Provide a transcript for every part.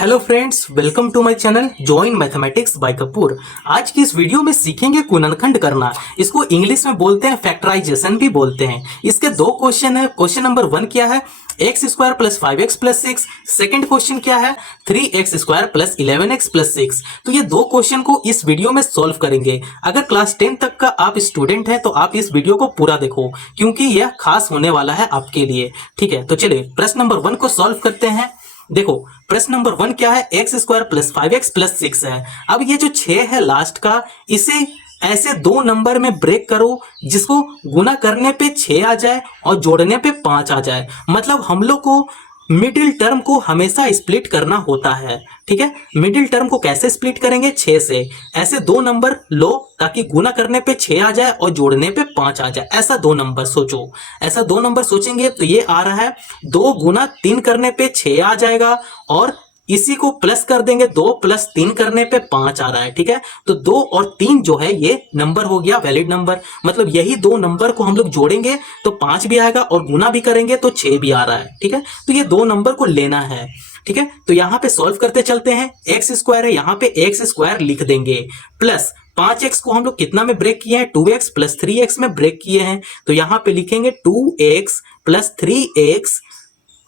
Hello friends, welcome to my channel join mathematics by Kapoor. आज की इस वीडियो में सीखेंगे गुणनखंड करना। इसको इंग्लिश में बोलते हैं फैक्टराइजेशन भी बोलते हैं। इसके दो क्वेश्चन है। क्वेश्चन नंबर 1 क्या है, x square plus 5x plus 6। Second question क्या है, 3x square plus 11x plus 6। तो ये दो क्वेश्चन को इस वीडियो में सॉल्व करेंगे। अगर क्लास 10 तक का आप स्टूडेंट हैं तो आप इस वीडियो को पूरा देखो, क्योंकि यह खास होने वाला है आपके लिए। ठीक है, तो चलिए प्रश्न नंबर 1 को सॉल्व करते हैं। देखो प्रश्न नंबर 1 क्या है, x square plus 5x plus 6 है। अब ये जो 6 है लास्ट का, इसे ऐसे दो नंबर में ब्रेक करो जिसको गुना करने पे 6 आ जाए और जोड़ने पे 5 आ जाए। मतलब हम लोग को मिडिल टर्म को हमेशा स्प्लिट करना होता है। ठीक है, मिडिल टर्म को कैसे स्प्लिट करेंगे, 6 से। ऐसे दो नंबर लो ताकि गुना करने पे 6 आ जाए और जोड़ने पे 5 आ जाए। ऐसा दो नंबर सोचो। ऐसा दो नंबर सोचेंगे तो ये आ रहा है 2 गुना 3 करने पे 6 आ जाएगा, और इसी को प्लस कर देंगे, 2 प्लस 3 करने पे 5 आ रहा है। ठीक है, तो 2 और 3 जो है ये नंबर हो गया वैलिड नंबर। मतलब यही दो नंबर को हम लोग जोड़ेंगे तो 5 भी आएगा और गुना भी करेंगे तो 6 भी आ रहा है। ठीक है, तो ये दो नंबर को लेना है। ठीक है, तो यहां पे सॉल्व करते चलते हैं। एक्स स्क्वायर है, यहां पे एक्स स्क्वायर लिख देंगे, प्लस 5x को हम लोग कितना में ब्रेक किए हैं, 2x प्लस 3x में ब्रेक किए हैं। तो यहां पे लिखेंगे 2x प्लस 3x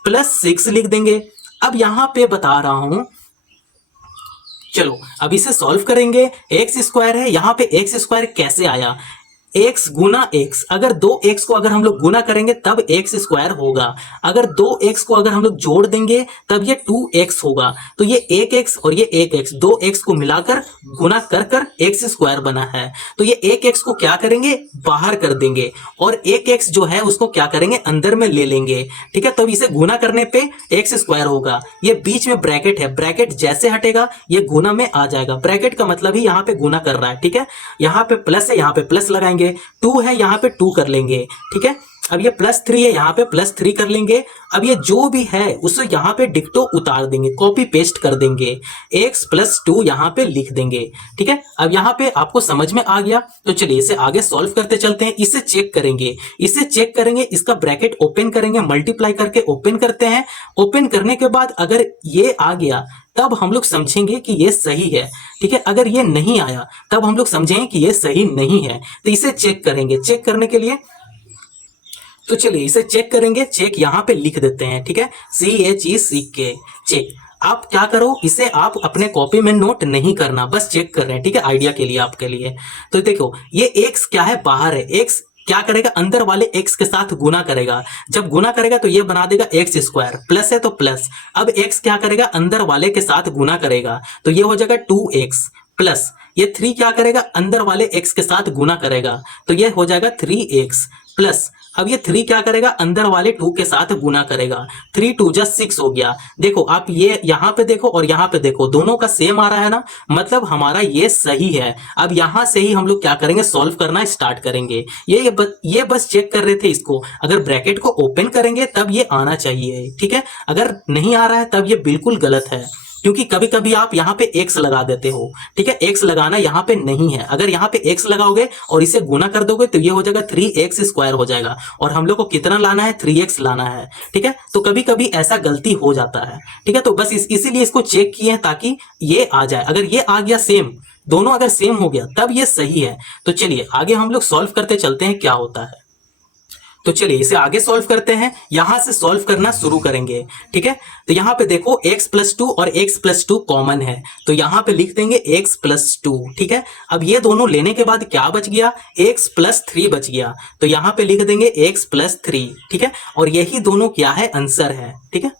प्लस 6 लिख देंगे। अब यहां पे बता रहा हूं, चलो अब इसे सॉल्व करेंगे। एक्स स्क्वायर है, यहां पे एक्स स्क्वायर कैसे आया, x गुना x। अगर 2x को अगर हम लोग गुना करेंगे तब x स्क्वायर होगा। अगर 2x को अगर हम लोग जोड़ देंगे तब ये 2x होगा। तो ये 1x और ये 1x, 2x को मिलाकर गुना कर कर x स्क्वायर बना है। तो ये 1x को क्या करेंगे, बाहर कर देंगे, और 1x जो है उसको क्या करेंगे, अंदर में ले लेंगे। ठीक है, तब इसे गुना करने पे x स्क्वायर होगा। ये बीच में ब्रैकेट है, ब्रैकेट जैसे हटेगा ये गुना में आ जाएगा। ब्रैकेट का मतलब ही यहाँ पे गुना कर रहा है। ठीक है, यहाँ पे प्लस है, यहाँ पे प्लस लगाएंगे। 2 है, यहां पे 2 कर लेंगे। ठीक है, अब ये प्लस 3 है, यहां पे प्लस 3 कर लेंगे। अब ये जो भी है उसे यहां पे डिक्टो उतार देंगे, कॉपी पेस्ट कर देंगे, x प्लस 2 यहां पे लिख देंगे। ठीक है, अब यहां पे आपको समझ में आ गया। तो चलिए इसे आगे सॉल्व करते चलते हैं। इसे चेक करेंगे, इसे चेक करेंगे, इसका ब्रैकेट ओपन करेंगे, मल्टीप्लाई करके ओपन करते हैं। ओपन करने के बाद अगर ये आ गया तब हम लोग समझेंगे कि ये सही है। ठीक है, अगर ये नहीं आया तब हम लोग समझेंगे कि ये सही नहीं है। तो इसे चेक करेंगे। चेक करने के लिए तो चलिए इसे चेक करेंगे। चेक यहां पे लिख देते हैं। ठीक है, CHECK चेक। आप क्या करो, इसे आप अपने कॉपी में नोट नहीं करना, बस चेक कर रहे हैं। ठीक है, आइडिया के लिए, आपके लिए। तो देखो ये x क्या है, बाहर है। x क्या करेगा, अंदर वाले x के साथ गुना करेगा। जब गुना करेगा तो ये बना देगा एक्स स्क्वायर, प्लस है तो प्लस। अब x क्या करेगा, अंदर वाले के साथ गुना करेगा तो ये हो जाएगा 2x, प्लस ये 3 क्या करेगा, अंदर वाले x के साथ गुना करेगा तो ये हो जाएगा 3x, प्लस अब ये 3 क्या करेगा, अंदर वाले 2 के साथ गुना करेगा। 3 2 जा 6 हो गया। देखो आप ये यहां पे देखो और यहां पे देखो, दोनों का सेम आ रहा है ना, मतलब हमारा ये सही है। अब यहां से ही हम लोग क्या करेंगे, सॉल्व करना स्टार्ट करेंगे। ये बस चेक कर रहे थे इसको। अगर ब्रैकेट को ओपन करेंगे तब ये आना चाहिए। ठीक है, अगर नहीं आ रहा है तब ये बिल्कुल गलत है, क्योंकि कभी कभी आप यहाँ पे x लगा देते हो। ठीक है, x लगाना यहाँ पे नहीं है। अगर यहाँ पे x लगाओगे और इसे गुना कर दोगे तो ये हो जाएगा 3x स्क्वायर हो जाएगा, और हम लोग को कितना लाना है, 3x लाना है। ठीक है, तो कभी कभी ऐसा गलती हो जाता है। ठीक है, तो बस इसीलिए इसको चेक किए हैं ताकि ये आ जाए। अगर ये आ गया सेम, दोनों अगर सेम हो गया तब ये सही है। तो चलिए आगे हम लोग सॉल्व करते चलते हैं क्या होता है। तो चलिए इसे आगे सॉल्व करते हैं, यहां से सॉल्व करना शुरू करेंगे। ठीक है, तो यहां पे देखो x प्लस 2 और x प्लस 2 कॉमन है, तो यहां पे लिख देंगे x प्लस 2। ठीक है, अब ये दोनों लेने के बाद क्या बच गया, x प्लस 3 बच गया, तो यहां पे लिख देंगे x प्लस 3। ठीक है, और यही दोनों क्या है, आंसर है। ठीक है,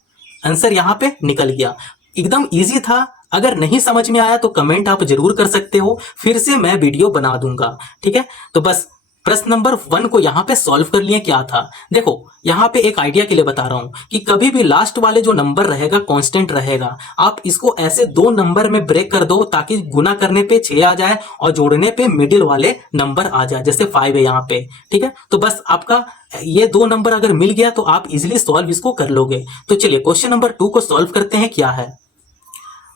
आंसर यहां पे निकल गया। एकदम ईजी था। अगर नहीं समझ में आया तो कमेंट आप जरूर कर सकते हो, फिर से मैं वीडियो बना दूंगा। ठीक है, तो बस प्रश्न नंबर 1 को यहां पे सॉल्व कर लिए। क्या था, देखो यहां पे एक आइडिया के लिए बता रहा हूं कि कभी भी लास्ट वाले जो नंबर रहेगा कांस्टेंट रहेगा। आप इसको ऐसे दो नंबर में ब्रेक कर दो ताकि गुना करने पे 6 आ जाए और जोड़ने पे मिडिल वाले नंबर आ जाए, जैसे 5 है यहाँ पे। ठीक है, तो बस आपका ये दो नंबर अगर मिल गया तो आप इजिली सॉल्व इसको कर लोगे। तो चलिए क्वेश्चन नंबर 2 को सॉल्व करते हैं। क्या है,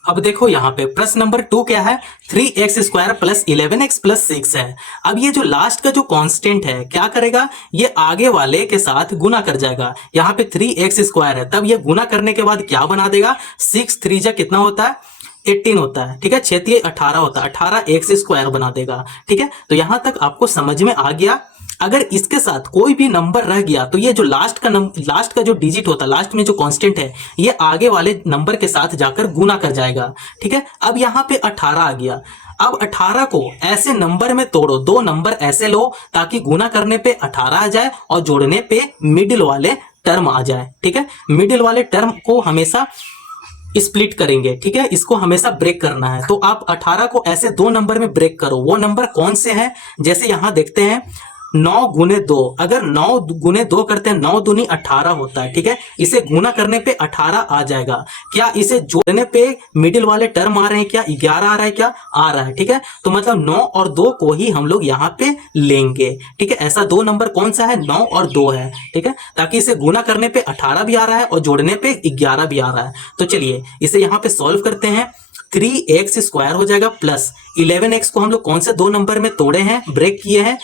अब देखो यहाँ पे प्रश्न नंबर 2 क्या है, 3x² प्लस 11x प्लस 6 है। अब ये जो लास्ट का जो कांस्टेंट है क्या करेगा, ये आगे वाले के साथ गुना कर जाएगा। यहाँ पे 3x² है, तब ये गुना करने के बाद क्या बना देगा, 6 3 जा कितना होता है, 18 होता है। ठीक है, 6 18 होता है, 18x² बना देगा। ठीक है, तो यहां तक आपको समझ में आ गया। अगर इसके साथ कोई भी नंबर रह गया तो ये जो लास्ट का जो डिजिट होता है, लास्ट में जो कांस्टेंट है, ये आगे वाले नंबर के साथ जाकर गुना कर जाएगा। ठीक है, अब यहाँ पे 18 आ गया। अब 18 को ऐसे नंबर में तोड़ो, दो नंबर ऐसे लो ताकि गुना करने पे 18 आ जाए और जोड़ने पे मिडिल वाले टर्म आ जाए। ठीक है, मिडिल वाले टर्म को हमेशा स्प्लिट करेंगे। ठीक है, इसको हमेशा ब्रेक करना है। तो आप 18 को ऐसे दो नंबर में ब्रेक करो। वो नंबर कौन से हैं, जैसे यहां देखते हैं 9 गुने 2। अगर 9 गुने 2 करते हैं, 9 दूनी 18 होता है। ठीक है, इसे गुना करने पे 18 आ जाएगा। क्या इसे जोड़ने पे मिडिल वाले टर्म आ रहे हैं, क्या 11 आ रहा है, क्या आ रहा है। ठीक है, तो मतलब 9 और 2 को ही हम लोग यहाँ पे लेंगे। ठीक है, ऐसा दो नंबर कौन सा है, 9 और 2 है। ठीक है, ताकि इसे गुना करने पे 18 भी आ रहा है और जोड़ने पे 11 भी आ रहा है। तो चलिए इसे यहाँ पे सॉल्व करते हैं। 3x² हो जाएगा प्लस 11x को हम लोग कौन से दो नंबर में तोड़े हैं, ब्रेक किए हैं,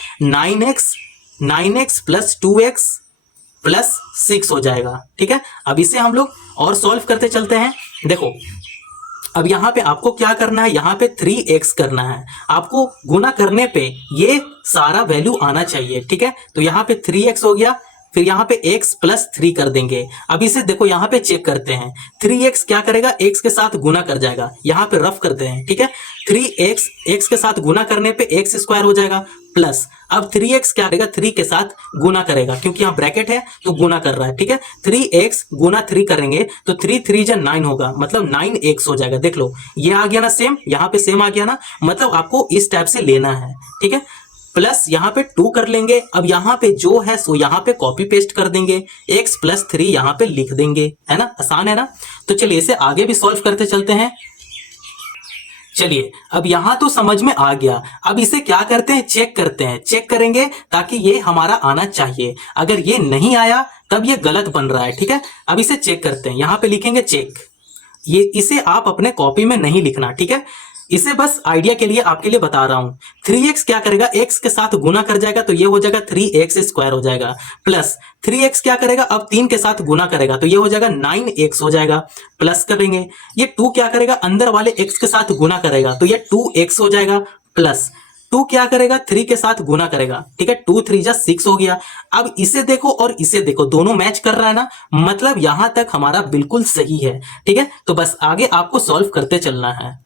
9x प्लस 2x प्लस 6 हो जाएगा। ठीक है, अब इसे हम लोग और सॉल्व करते चलते हैं। देखो अब यहां पे आपको क्या करना है, यहां पे 3x करना है। आपको गुना करने पे ये सारा वैल्यू आना चाहिए। ठीक है, तो यहां पे 3x हो गया, फिर यहाँ पे x प्लस 3 कर देंगे। अब इसे देखो यहाँ पे चेक करते हैं, 3x क्या करेगा, x के साथ गुना कर जाएगा। यहाँ पे रफ करते हैं। ठीक है, 3x x के साथ गुना करने पे x² हो जाएगा प्लस अब 3x क्या करेगा, 3 के साथ गुना करेगा, क्योंकि यहाँ ब्रैकेट है तो गुना कर रहा है। ठीक है, 3x गुना 3 करेंगे तो 3 3 जा 9 होगा, मतलब 9x हो जाएगा। देख लो ये आ गया ना सेम, यहाँ पे सेम आ गया ना, मतलब आपको इस टाइप से लेना है। ठीक है, प्लस यहाँ पे 2 कर लेंगे। अब यहाँ पे जो है सो यहाँ पे कॉपी पेस्ट कर देंगे, x प्लस 3 यहाँ पे लिख देंगे, है ना, आसान है ना। तो चलिए इसे आगे भी सॉल्व करते चलते हैं। चलिए अब यहां तो समझ में आ गया। अब इसे क्या करते हैं, चेक करते हैं, चेक करेंगे ताकि ये हमारा आना चाहिए। अगर ये नहीं आया तब ये गलत बन रहा है। ठीक है, अब इसे चेक करते हैं, यहां पे लिखेंगे चेक। ये इसे आप अपने कॉपी में नहीं लिखना। ठीक है, इसे बस आइडिया के लिए आपके लिए बता रहा हूं। 3x क्या करेगा, x के साथ गुना कर जाएगा तो ये हो जाएगा 3x² हो जाएगा प्लस 3x क्या करेगा, अब 3 के साथ गुना करेगा तो ये हो जाएगा 9x हो जाएगा, प्लस करेंगे। ये 2 क्या करेगा, अंदर वाले x के साथ गुना करेगा तो ये 2x हो जाएगा प्लस 2 क्या करेगा, 3 के साथ गुना करेगा। ठीक है, 2 3 जा 6 हो गया। अब इसे देखो और इसे देखो, दोनों मैच कर रहा है ना, मतलब यहां तक हमारा बिल्कुल सही है। ठीक है, तो बस आगे आपको सॉल्व करते चलना है।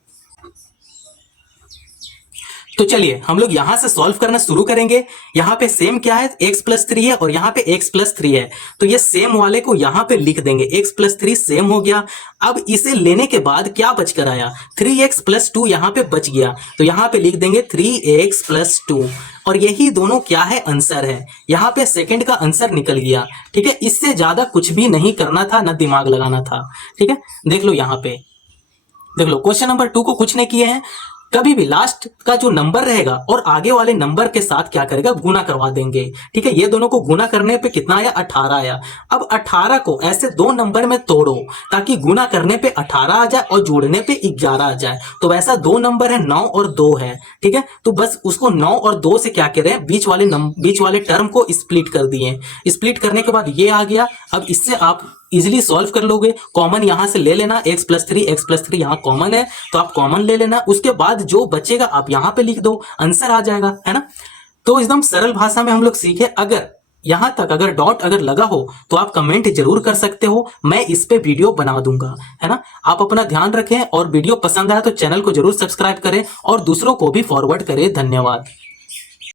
तो चलिए हम लोग यहां से सॉल्व करना शुरू करेंगे। यहां पे सेम क्या है, x प्लस 3 है और यहां पे x प्लस 3 है, तो ये सेम वाले को यहां पे लिख देंगे। x प्लस 3 सेम हो गया। अब इसे लेने के बाद क्या बचकर आया, 3x प्लस 2 यहां पे बच गया, तो यहां पे लिख देंगे 3x प्लस 2। और यही दोनों क्या है, आंसर है। यहाँ पे सेकंड का आंसर निकल गया। ठीक है, इससे ज्यादा कुछ भी नहीं करना था, ना दिमाग लगाना था। ठीक है, देख लो यहाँ पे, देख लो क्वेश्चन नंबर 2 को कुछ नहीं किए हैं। कभी भी लास्ट का जो नंबर रहेगा और आगे वाले नंबर के साथ क्या करेगा, गुना करवा देंगे। ठीक है, ये दोनों को गुना करने पे कितना आया, 18 आया। अब 18 को ऐसे दो नंबर में तोड़ो ताकि गुना करने पे 18 आ जाए और जोड़ने पे 11 आ जाए। तो वैसा दो नंबर है, 9 और 2 है। ठीक है, तो बस उसको 9 और 2 से क्या करें, बीच वाले टर्म को स्प्लिट कर दिए। स्प्लिट करने के बाद ये आ गया। अब इससे आप इजिली सॉल्व कर लोगे। कॉमन यहां से ले लेना, x प्लस 3 यहां कॉमन है तो आप कॉमन ले लेना। उसके बाद जो बचेगा आप यहां पे लिख दो, आंसर आ जाएगा, है ना। तो एकदम सरल भाषा में हम लोग सीखे। अगर यहां तक अगर डॉट अगर लगा हो तो आप कमेंट जरूर कर सकते हो, मैं इस पे वीडियो बना दूंगा, है ना। आप अपना ध्यान रखें और वीडियो पसंद आया तो चैनल को जरूर सब्सक्राइब करें और दूसरों को भी फॉरवर्ड करें। धन्यवाद।